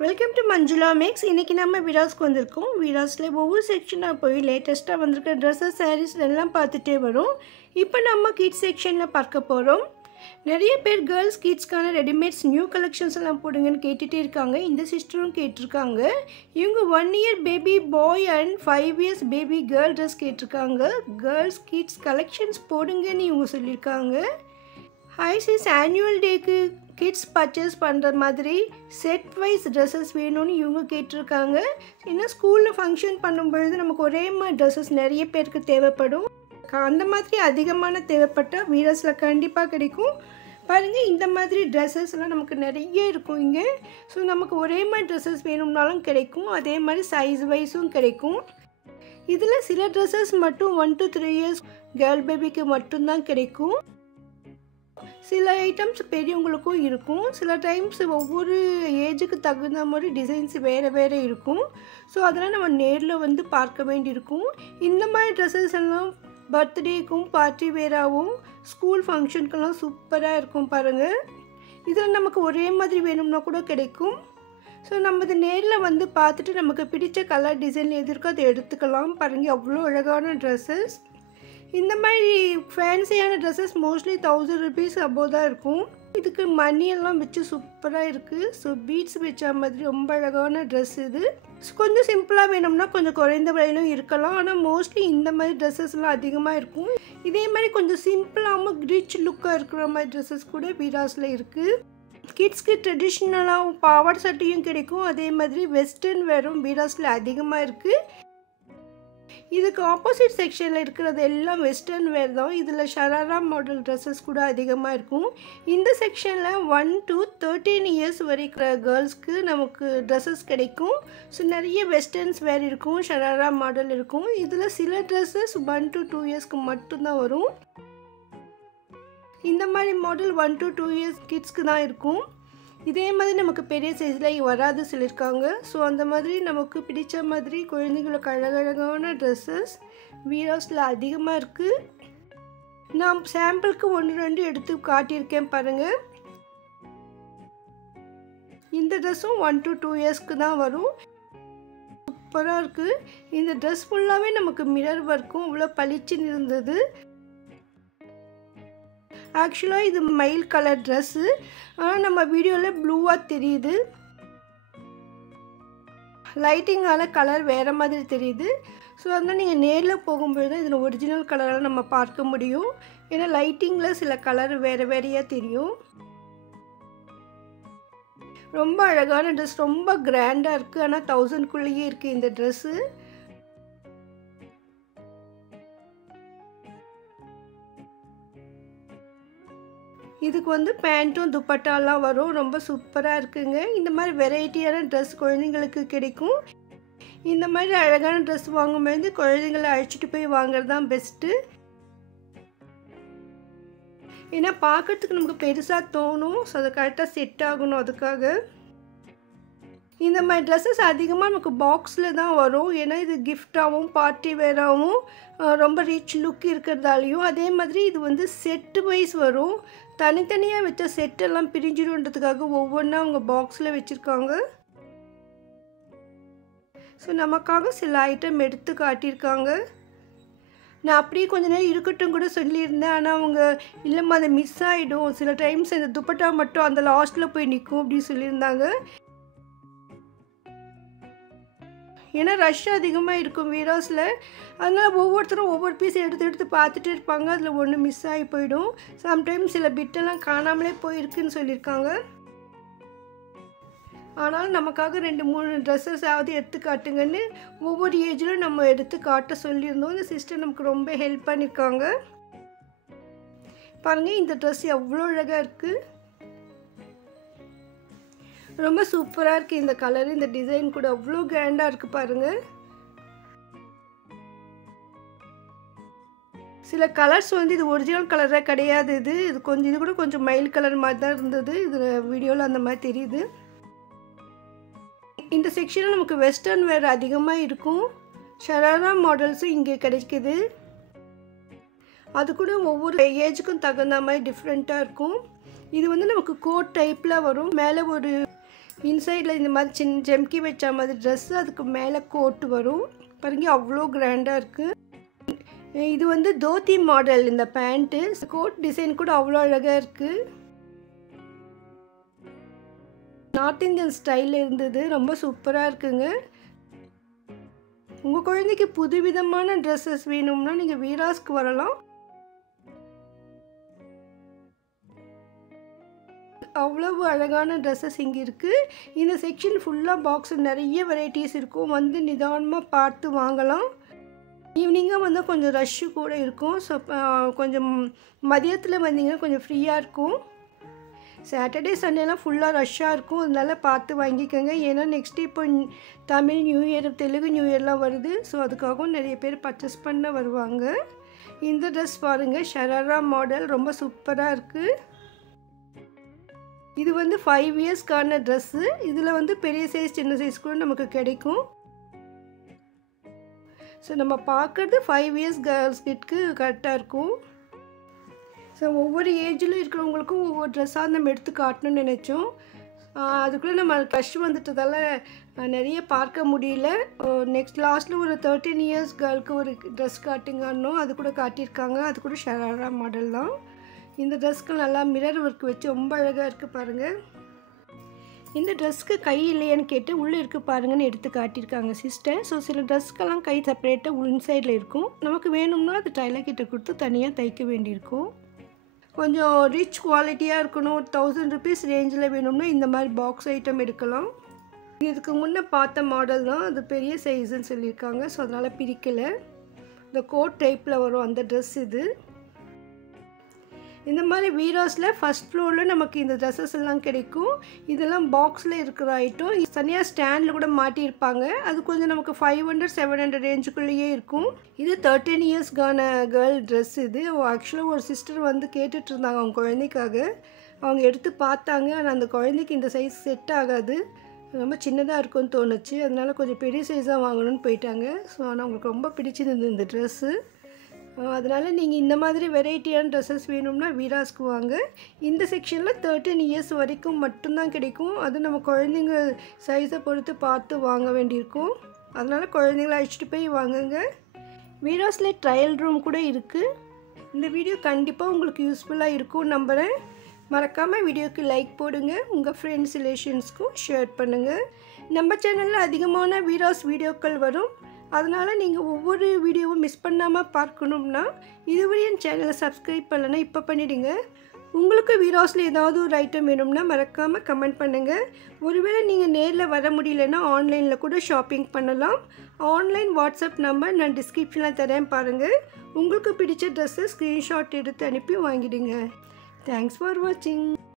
Welcome to Manjula maths. இன்றைக்கி நம்ம விராஸ்க்கு வந்திருக்கோம். விராஸில் ஒவ்வொரு செக்ஷனாக போய் லேட்டஸ்ட்டாக வந்திருக்க ட்ரெஸ்ஸஸ், சாரீஸ் எல்லாம் பார்த்துட்டே வரும். இப்போ நம்ம கிட்ஸ் செக்ஷனில் பார்க்க போகிறோம். நிறைய பேர் கேர்ள்ஸ் கிட்ஸ்க்கான ரெடிமேட்ஸ் நியூ கலெக்ஷன்ஸ் எல்லாம் போடுங்கன்னு கேட்டுகிட்டே இருக்காங்க. இந்த சிஸ்டரும் கேட்டிருக்காங்க. இவங்க 1 year baby boy and 5 years baby girl dress கேட்டிருக்காங்க. கேர்ள்ஸ் கிட்ஸ் கலெக்ஷன்ஸ் போடுங்கன்னு இவங்க சொல்லியிருக்காங்க. ஹைசிஸ் ஆனுவல் டேக்கு கிட்ஸ் பர்ச்சேஸ் பண்ணுற மாதிரி செட் வைஸ் ட்ரெஸ்ஸஸ் வேணும்னு இவங்க கேட்டிருக்காங்க. ஏன்னா ஸ்கூலில் ஃபங்க்ஷன் பண்ணும்பொழுது நமக்கு ஒரே மாதிரி ட்ரெஸ்ஸஸ் நிறைய பேருக்கு தேவைப்படும். அந்த மாதிரி அதிகமான தேவைப்பட்டால் வீரஸில் கண்டிப்பாக கிடைக்கும். பாருங்கள், இந்த மாதிரி ட்ரெஸ்ஸஸ்லாம் நமக்கு நிறைய இருக்கும் இங்கே. ஸோ நமக்கு ஒரே மாதிரி ட்ரெஸ்ஸஸ் வேணும்னாலும் கிடைக்கும், அதே மாதிரி சைஸ் வைஸும் கிடைக்கும். இதில் சில ட்ரெஸ்ஸஸ் மட்டும் 1 to 3 இயர்ஸ் கேர்ள் பேபிக்கு மட்டும்தான் கிடைக்கும். சில ஐட்டம்ஸ் பெரியவங்களுக்கும் இருக்கும். சில டைம்ஸ் ஒவ்வொரு ஏஜுக்கு தகுந்த மாதிரி டிசைன்ஸ் வேறு வேறு இருக்கும். ஸோ அதெல்லாம் நம்ம நேரில் வந்து பார்க்க வேண்டியிருக்கும். இந்த மாதிரி ட்ரெஸ்ஸஸ் எல்லாம் பர்த்டேக்கும் பார்ட்டி வேராகவும் ஸ்கூல் ஃபங்க்ஷனுக்கெல்லாம் சூப்பராக இருக்கும். பாருங்கள், இதில் நமக்கு ஒரே மாதிரி வேணும்னா கூட கிடைக்கும். ஸோ நம்ம இது நேரில் வந்து பார்த்துட்டு நமக்கு பிடிச்ச கலர் டிசைன் எது இருக்கோ அதை எடுத்துக்கலாம். பாருங்கள், அவ்வளோ அழகான ட்ரெஸ்ஸஸ். இந்த மாதிரி ஃபேன்சியான ட்ரெஸ்ஸஸ் மோஸ்ட்லி 1000 rupees அபோவ் தான் இருக்கும். இதுக்கு மணியெல்லாம் வச்சு சூப்பராக இருக்குது. ஸோ பீட்ஸ் வச்ச மாதிரி ரொம்ப அழகான ட்ரெஸ் இது. கொஞ்சம் சிம்பிளாக வேணும்னா கொஞ்சம் குறைந்த விலையிலும் இருக்கலாம். ஆனால் மோஸ்ட்லி இந்த மாதிரி ட்ரெஸ்ஸஸ்லாம் அதிகமாக இருக்கும். இதே மாதிரி கொஞ்சம் சிம்பிளாகவும் ரிச் லுக்காக இருக்கிற மாதிரி ட்ரெஸ்ஸஸ் கூட வீராஸில் இருக்குது. கிட்ஸ்க்கு ட்ரெடிஷ்னலாக பாவாடை சட்டையும் கிடைக்கும். அதே மாதிரி வெஸ்டர்ன் வேரும் வீராஸில் அதிகமாக இருக்குது. இதுக்கு ஆப்போசிட் செக்ஷனில் இருக்கிறது எல்லாம் வெஸ்டர்ன் வேர் தான். இதில் ஷராரா மாடல் ட்ரெஸ்ஸஸ் கூட அதிகமாக இருக்கும். இந்த செக்ஷனில் 1 to 13 இயர்ஸ் வரைக்கிற கேர்ள்ஸ்க்கு நமக்கு ட்ரெஸ்ஸஸ் கிடைக்கும். ஸோ நிறைய வெஸ்டர்ன்ஸ் வேர் இருக்கும், ஷராரா மாடல் இருக்கும். இதில் சில ட்ரெஸ்ஸஸ் 1 to 2 இயர்ஸ்க்கு மட்டும்தான் வரும். இந்த மாதிரி மாடல் 1 to 2 இயர்ஸ் கிட்ஸ்க்கு தான் இருக்கும். இதே மாதிரி நமக்கு பெரிய சைஸில் வராது சொல்லியிருக்காங்க. ஸோ அந்த மாதிரி நமக்கு பிடிச்ச மாதிரி குழந்தைங்களுக்கு அழகழகான ட்ரெஸ்ஸஸ் வீராஸில் அதிகமாக இருக்குது. நான் சாம்பிளுக்கு 1-2 எடுத்து காட்டியிருக்கேன் பாருங்கள். இந்த ட்ரெஸ்ஸும் 1 to 2 இயர்ஸ்க்கு தான் வரும். சூப்பராக இருக்குது. இந்த ட்ரெஸ் ஃபுல்லாகவே நமக்கு மிரர் ஒர்க்கும் இவ்வளோ பளிச்சுன்னு இருந்தது. ஆக்சுவலாக இது மயில் கலர் ட்ரெஸ்ஸு, ஆனால் நம்ம வீடியோவில் ப்ளூவாக தெரியுது. லைட்டிங்கால் கலர் வேறு மாதிரி தெரியுது. ஸோ அதனால் நீங்கள் நேரில் போகும்போது தான் இதில் ஒரிஜினல் கலராக நம்ம பார்க்க முடியும். ஏன்னா லைட்டிங்கில் சில கலர் வேறு வேறையாக தெரியும். ரொம்ப அழகான ட்ரெஸ், ரொம்ப கிராண்டாக இருக்குது. ஆனால் 1000க்குள்ளேயே இருக்குது இந்த ட்ரெஸ்ஸு. இதுக்கு வந்து பேண்ட்டும் துப்பட்டாலாம் வரும். ரொம்ப சூப்பராக இருக்குங்க. இந்த மாதிரி வெரைட்டியான ட்ரெஸ் குழந்தைங்களுக்கு கிடைக்கும். இந்த மாதிரி அழகான ட்ரெஸ் வாங்கும்போது குழந்தைங்களை அழைச்சிட்டு போய் வாங்குறது தான் பெஸ்ட்டு. ஏன்னா பார்க்குறதுக்கு நமக்கு பெருசாக தோணும். ஸோ அது கரெக்டாக செட் ஆகணும். அதுக்காக இந்த மாதிரி ட்ரெஸ்ஸஸ் அதிகமாக நமக்கு பாக்ஸில் தான் வரும். ஏன்னா இது கிஃப்டாகவும் பார்ட்டி வேராகவும் ரொம்ப ரிச் லுக் இருக்கிறதாலையும், அதே மாதிரி இது வந்து செட்டு வைஸ் வரும். தனித்தனியாக வச்ச செட்டெல்லாம் பிரிஞ்சிடுன்றதுக்காக ஒவ்வொன்றா அவங்க பாக்ஸில் வச்சுருக்காங்க. ஸோ நமக்காக சில ஐட்டம் எடுத்து காட்டியிருக்காங்க. நான் அப்படியே கொஞ்ச நேரம் இருக்கட்டும் கூட சொல்லியிருந்தேன். ஆனால் அவங்க இல்லைம்மா அதை மிஸ் ஆகிடும், சில டைம்ஸ் இந்த துப்பட்டா மட்டும் அந்த லாஸ்ட்டில் போய் நிற்கும் அப்படின்னு சொல்லியிருந்தாங்க. ஏன்னா ரஷ் அதிகமாக இருக்கும் வீராஸில். அதனால் ஒவ்வொருத்தரும் ஒவ்வொரு பீஸ் எடுத்து எடுத்து பார்த்துட்டு இருப்பாங்க. அதில் ஒன்று மிஸ் ஆகி போயிடும். சம்டைம்ஸ் சில பிட்டெல்லாம் காணாமலே போயிருக்குன்னு சொல்லியிருக்காங்க. ஆனாலும் நமக்காக 2-3 ட்ரெஸ்ஸஸாவது எடுத்து காட்டுங்கன்னு ஒவ்வொரு ஏஜிலும் நம்ம எடுத்து காட்ட சொல்லியிருந்தோம். இந்த சிஸ்டர் நமக்கு ரொம்ப ஹெல்ப் பண்ணியிருக்காங்க. பாருங்கள், இந்த ட்ரெஸ் எவ்வளோ அழகாக இருக்குது. ரொம்ப சூப்பராக இருக்குது இந்த கலர். இந்த டிசைன் கூட அவ்வளோ கிராண்டாக இருக்குது பாருங்கள். சில கலர்ஸ் வந்து இது ஒரிஜினல் கலராக கிடையாது. இது கொஞ்சம் இது கூட கொஞ்சம் மயில் கலர் மாதிரி தான் இருந்தது. இது வீடியோவில் அந்த மாதிரி தெரியுது. இந்த செக்ஷனில் நமக்கு வெஸ்டர்ன் வேர் அதிகமாக இருக்கும். ஷராரா மாடல்ஸும் இங்கே கிடைக்குது. அது கூட ஒவ்வொரு ஏஜுக்கும் தகுந்த மாதிரி டிஃப்ரெண்ட்டாக இருக்கும். இது வந்து நமக்கு கோட் டைப்பில் வரும். மேலே ஒரு இன்சைடில் இந்த மாதிரி சின்ன ஜெம்கி வச்ச மாதிரி ட்ரெஸ்ஸு, அதுக்கு மேலே கோட்டு வரும் பாருங்க, அவ்வளோ கிராண்டாக இருக்குது. இது வந்து தோத்தி மாடல் இந்த பேண்ட்டு, கோட் டிசைன் கூட அவ்வளோ அழகாக இருக்குது. நார்த் இந்தியன் ஸ்டைலில் இருந்தது, ரொம்ப சூப்பராக இருக்குங்க. உங்கள் குழந்தைக்கு புதுவிதமான ட்ரெஸ்ஸஸ் வேணும்னா நீங்கள் வீராஸ்க்கு வரலாம். அவ்வளவு அழகான ட்ரெஸ்ஸஸ் இங்கே இருக்குது. இந்த செக்ஷன் ஃபுல்லாக பாக்ஸ் நிறைய வெரைட்டிஸ் இருக்கும், வந்து நிதானமாக பார்த்து வாங்கலாம். ஈவினிங்காக வந்து கொஞ்சம் ரஷ்ஷு கூட இருக்கும். ஸோ கொஞ்சம் மதியத்தில் வந்தீங்கன்னா கொஞ்சம் ஃப்ரீயாக இருக்கும். சாட்டர்டே சண்டேலாம் ஃபுல்லாக ரஷ்ஷாக இருக்கும், அதனால பார்த்து வாங்கிக்கோங்க. ஏன்னா நெக்ஸ்ட் இப்போ Tamil new year, Telugu new இயர்லாம் வருது. ஸோ அதுக்காகவும் நிறைய பேர் பர்ச்சேஸ் பண்ண வருவாங்க. இந்த ட்ரெஸ் பாருங்கள், ஷராரா மாடல், ரொம்ப சூப்பராக இருக்குது. இது வந்து 5 இயர்ஸ்க்கான ட்ரெஸ்ஸு. இதில் வந்து பெரிய சைஸ் சின்ன சைஸ் கூட நமக்கு கிடைக்கும். ஸோ நம்ம பார்க்குறது 5 இயர்ஸ் கேர்ள்ஸ் கிட்க்கு கரெக்டாக இருக்கும். ஸோ ஒவ்வொரு ஏஜில் இருக்கிறவங்களுக்கும் ஒவ்வொரு ட்ரெஸ்ஸாக நம்ம எடுத்து காட்டணும்னு நினச்சோம். அதுக்குள்ளே நம்ம க்ரஷ் வந்துட்டதால் நிறைய பார்க்க முடியல. நெக்ஸ்ட் லாஸ்ட்டில் ஒரு 13 இயர்ஸ் கேர்ளுக்கு ஒரு ட்ரெஸ் காட்டுங்கன்னோ, அது கூட காட்டியிருக்காங்க. அது கூட ஷராரா மாடல் தான். இந்த ட்ரெஸ்க்கு நல்லா மிரர் ஒர்க் வச்சு ரொம்ப அழகாக இருக்குது பாருங்கள். இந்த ட்ரெஸ்க்கு கை இல்லையான்னு கேட்டு உள்ளே இருக்குது பாருங்கன்னு எடுத்து காட்டியிருக்காங்க சிஸ்டர். ஸோ சில ட்ரெஸ்க்கெல்லாம் கை செப்பரேட்டாக இன்சைடில் இருக்கும். நமக்கு வேணும்னா அது டைலர் கிட்ட கொடுத்து தனியாக தைக்க வேண்டியிருக்கும். கொஞ்சம் ரிச் குவாலிட்டியாக இருக்கணும், 1000 ருபீஸ் ரேஞ்சில் வேணும்னா இந்த மாதிரி பாக்ஸ் ஐட்டம் எடுக்கலாம். இதுக்கு முன்னே பார்த்த மாடல் தான், அது பெரிய சைஸுன்னு சொல்லியிருக்காங்க. ஸோ அதனால் பிரிக்கலை. இந்த கோட் டைப்பில் வரும் அந்த ட்ரெஸ் இது. இந்த மாதிரி வீராஸில் ஃபஸ்ட் ஃப்ளோரில் நமக்கு இந்த ட்ரெஸ்ஸஸ் எல்லாம் கிடைக்கும். இதெல்லாம் பாக்ஸில் இருக்கிற ஐட்டம். தனியாக ஸ்டாண்டில் கூட மாட்டியிருப்பாங்க. அது கொஞ்சம் நமக்கு 500-700 ரேஞ்சுக்குள்ளேயே இருக்கும். இது 13 இயர்ஸ்க்கான கேர்ள் ட்ரெஸ் இது. ஆக்சுவலாக ஒரு சிஸ்டர் வந்து கேட்டுட்டு இருந்தாங்க அவங்க குழந்தைக்காக. அவங்க எடுத்து பார்த்தாங்க, ஆனால் அந்த குழந்தைக்கு இந்த சைஸ் செட் ஆகாது, ரொம்ப சின்னதாக இருக்கும்னு தோணுச்சு. அதனால் கொஞ்சம் பெரிய சைஸாக வாங்கணும்னு போயிட்டாங்க. ஸோ ஆனால் அவங்களுக்கு ரொம்ப பிடிச்சிருந்தது இந்த ட்ரெஸ்ஸு. அதனால் நீங்கள் இந்த மாதிரி வெரைட்டியான ட்ரெஸ்ஸஸ் வேணும்னா வீராஸ்க்கு வாங்க. இந்த செக்ஷனில் 13 இயர்ஸ் வரைக்கும் மட்டும்தான் கிடைக்கும். அது நம்ம குழந்தைங்க சைஸை பொறுத்து பார்த்து வாங்க வேண்டியிருக்கும். அதனால் குழந்தைங்கள அழைச்சிட்டு போய் வாங்குங்க. வீராஸில் ட்ரையல் ரூம் கூட இருக்குது. இந்த வீடியோ கண்டிப்பாக உங்களுக்கு யூஸ்ஃபுல்லாக இருக்கும் நம்புகிறேன். மறக்காமல் வீடியோக்கு லைக் போடுங்க, உங்கள் ஃப்ரெண்ட்ஸ் ரிலேஷன்ஸ்க்கும் ஷேர் பண்ணுங்கள். நம்ம சேனலில் அதிகமான வீராஸ் வீடியோக்கள் வரும். அதனால் நீங்கள் ஒவ்வொரு வீடியோவும் மிஸ் பண்ணாமல் பார்க்கணும்னா இதுவரை என் சேனலை சப்ஸ்கிரைப் பண்ணலைன்னா இப்போ பண்ணிவிடுங்க. உங்களுக்கு வீராஸில் ஏதாவது ஒரு ஐட்டம் வேணும்னா மறக்காமல் கமெண்ட் பண்ணுங்கள். ஒருவேளை நீங்கள் நேரில் வர முடியலன்னா ஆன்லைனில் கூட ஷாப்பிங் பண்ணலாம். ஆன்லைன் வாட்ஸ்அப் நம்பர் நான் டிஸ்கிரிப்ஷனில் தரேன் பாருங்கள். உங்களுக்கு பிடிச்ச ட்ரெஸ்ஸை ஸ்க்ரீன்ஷாட் எடுத்து அனுப்பி வாங்கிடுங்க. தேங்க்ஸ் ஃபார் வாட்சிங்.